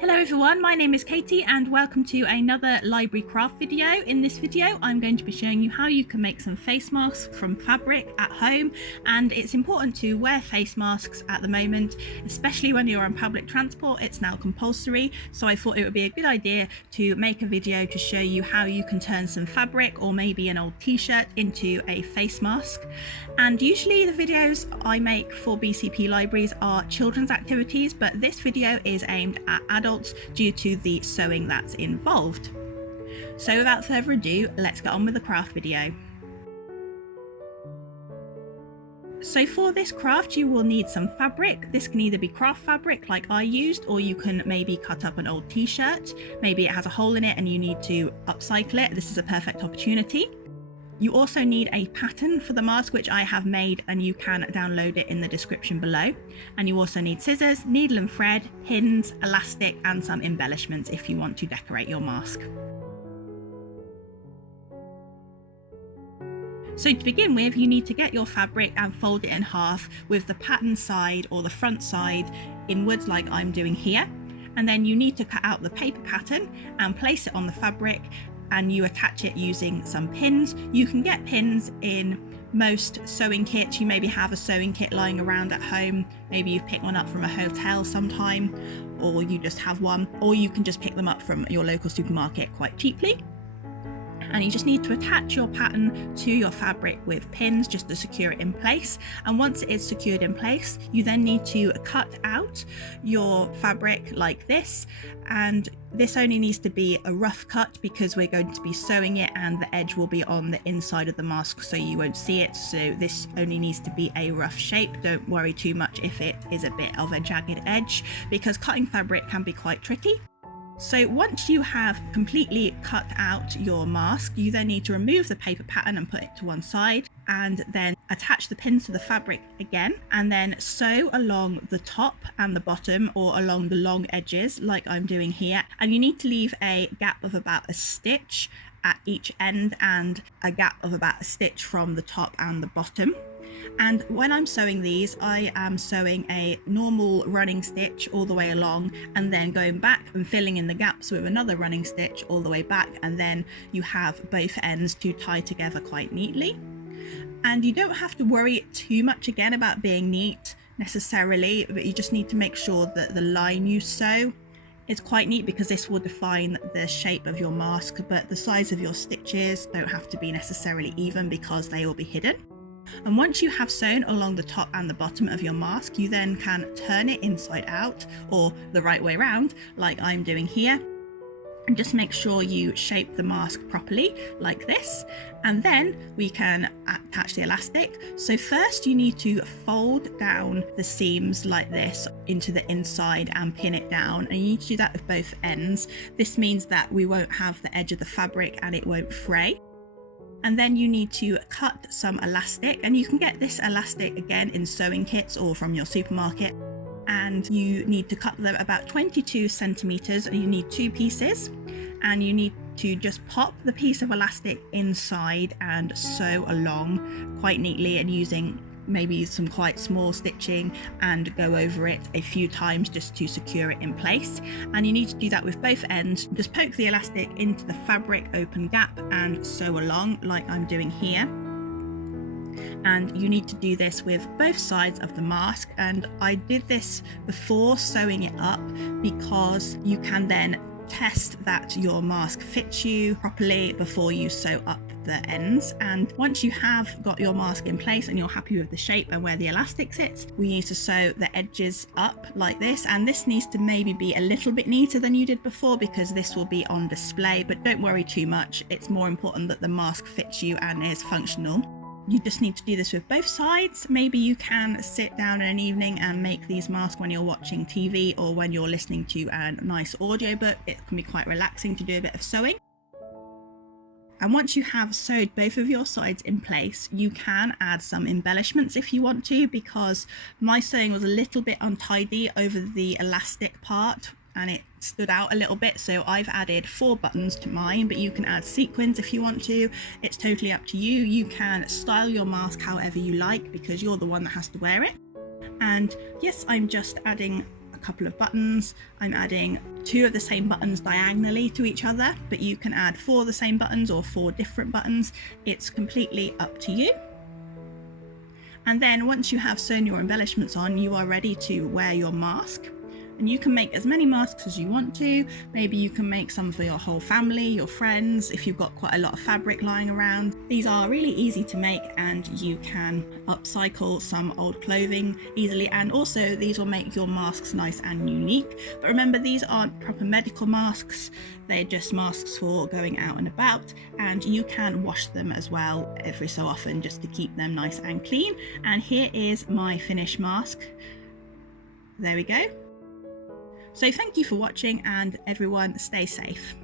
Hello everyone, my name is Katie and welcome to another library craft video. In this video I'm going to be showing you how you can make some face masks from fabric at home, and it's important to wear face masks at the moment, especially when you're on public transport. It's now compulsory, so I thought it would be a good idea to make a video to show you how you can turn some fabric or maybe an old t-shirt into a face mask. And usually the videos I make for BCP libraries are children's activities, but this video is aimed at adults due to the sewing that's involved. So without further ado, let's get on with the craft video. So for this craft you will need some fabric. This can either be craft fabric like I used, or you can maybe cut up an old t-shirt. Maybe it has a hole in it and you need to upcycle it. This is a perfect opportunity. You also need a pattern for the mask, which I have made, and you can download it in the description below. And you also need scissors, needle and thread, pins, elastic, and some embellishments if you want to decorate your mask. So to begin with, you need to get your fabric and fold it in half with the pattern side or the front side inwards like I'm doing here. And then you need to cut out the paper pattern and place it on the fabric, and you attach it using some pins. You can get pins in most sewing kits. You maybe have a sewing kit lying around at home, maybe you've picked one up from a hotel sometime, or you just have one, or you can just pick them up from your local supermarket quite cheaply. And you just need to attach your pattern to your fabric with pins just to secure it in place. And once it is secured in place, you then need to cut out your fabric like this. And this only needs to be a rough cut because we're going to be sewing it and the edge will be on the inside of the mask, so you won't see it. So this only needs to be a rough shape. Don't worry too much if it is a bit of a jagged edge, because cutting fabric can be quite tricky. So once you have completely cut out your mask, you then need to remove the paper pattern and put it to one side, and then attach the pins to the fabric again, and then sew along the top and the bottom, or along the long edges like I'm doing here. And you need to leave a gap of about a stitch at each end and a gap of about a stitch from the top and the bottom. And when I'm sewing these, I am sewing a normal running stitch all the way along, and then going back and filling in the gaps with another running stitch all the way back, and then you have both ends to tie together quite neatly. And you don't have to worry too much again about being neat necessarily, but you just need to make sure that the line you sew is quite neat, because this will define the shape of your mask, but the size of your stitches don't have to be necessarily even because they will be hidden. And once you have sewn along the top and the bottom of your mask, you then can turn it inside out, or the right way around like I'm doing here, and just make sure you shape the mask properly like this. And then we can attach the elastic. So first you need to fold down the seams like this into the inside and pin it down, and you need to do that with both ends. This means that we won't have the edge of the fabric and it won't fray. And then you need to cut some elastic, and you can get this elastic again in sewing kits or from your supermarket. And you need to cut them about 22 centimeters, and you need 2 pieces, and you need to just pop the piece of elastic inside and sew along quite neatly, and using maybe some quite small stitching, and go over it a few times just to secure it in place. And you need to do that with both ends. Just poke the elastic into the fabric open gap and sew along like I'm doing here. And you need to do this with both sides of the mask, and I did this before sewing it up because you can then test that your mask fits you properly before you sew up the ends. And once you have got your mask in place and you're happy with the shape and where the elastic sits, we need to sew the edges up like this. And this needs to maybe be a little bit neater than you did before, because this will be on display, but don't worry too much. It's more important that the mask fits you and is functional. You just need to do this with both sides. Maybe you can sit down in an evening and make these masks when you're watching TV or when you're listening to a nice audiobook. It can be quite relaxing to do a bit of sewing. And once you have sewed both of your sides in place, you can add some embellishments if you want to, because my sewing was a little bit untidy over the elastic part and it stood out a little bit, so I've added 4 buttons to mine, but you can add sequins if you want to. It's totally up to you. You can style your mask however you like because you're the one that has to wear it. And yes, I'm just adding a a couple of buttons. I'm adding 2 of the same buttons diagonally to each other, but you can add 4 of the same buttons or 4 different buttons. It's completely up to you. And then once you have sewn your embellishments on, you are ready to wear your mask. And you can make as many masks as you want to. Maybe you can make some for your whole family, your friends, if you've got quite a lot of fabric lying around. These are really easy to make, and you can upcycle some old clothing easily, and also these will make your masks nice and unique. But remember, these aren't proper medical masks, they're just masks for going out and about, and you can wash them as well every so often just to keep them nice and clean. And here is my finished mask. There we go. So thank you for watching, and everyone stay safe.